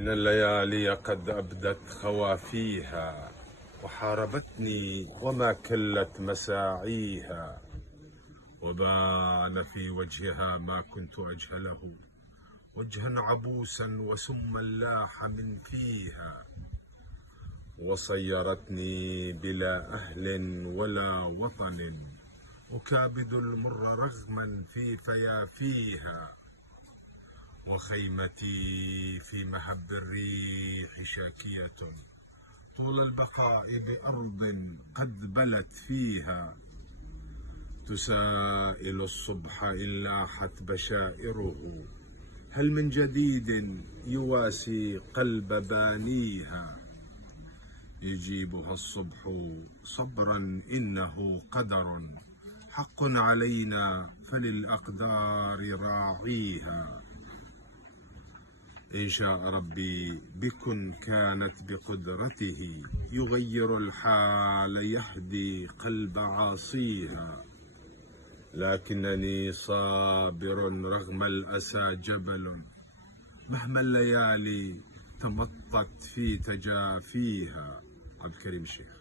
إن الليالي قد أبدت خوافيها وحاربتني وما كلت مساعيها، وبان في وجهها ما كنت أجهله، وجها عبوسا وسما لاح من فيها، وصيرتني بلا أهل ولا وطن، أكابد المر رغما في فيافيها، وخيمتي في مهب الريح شاكية، طول البقاء بأرض قد بلت فيها، تسائل الصبح إن لاحت بشائره، هل من جديد يواسي قلب بانيها، يجيبها الصبح صبرا إنه قدر، حق علينا فللأقدار راعيها، إن شاء ربي بكن كانت بقدرته، يغير الحال يهدي قلب عاصيها، لكنني صابر رغم الأسى جبل، مهما الليالي تمطت في تجافيها. عبد الكريم الشيخ.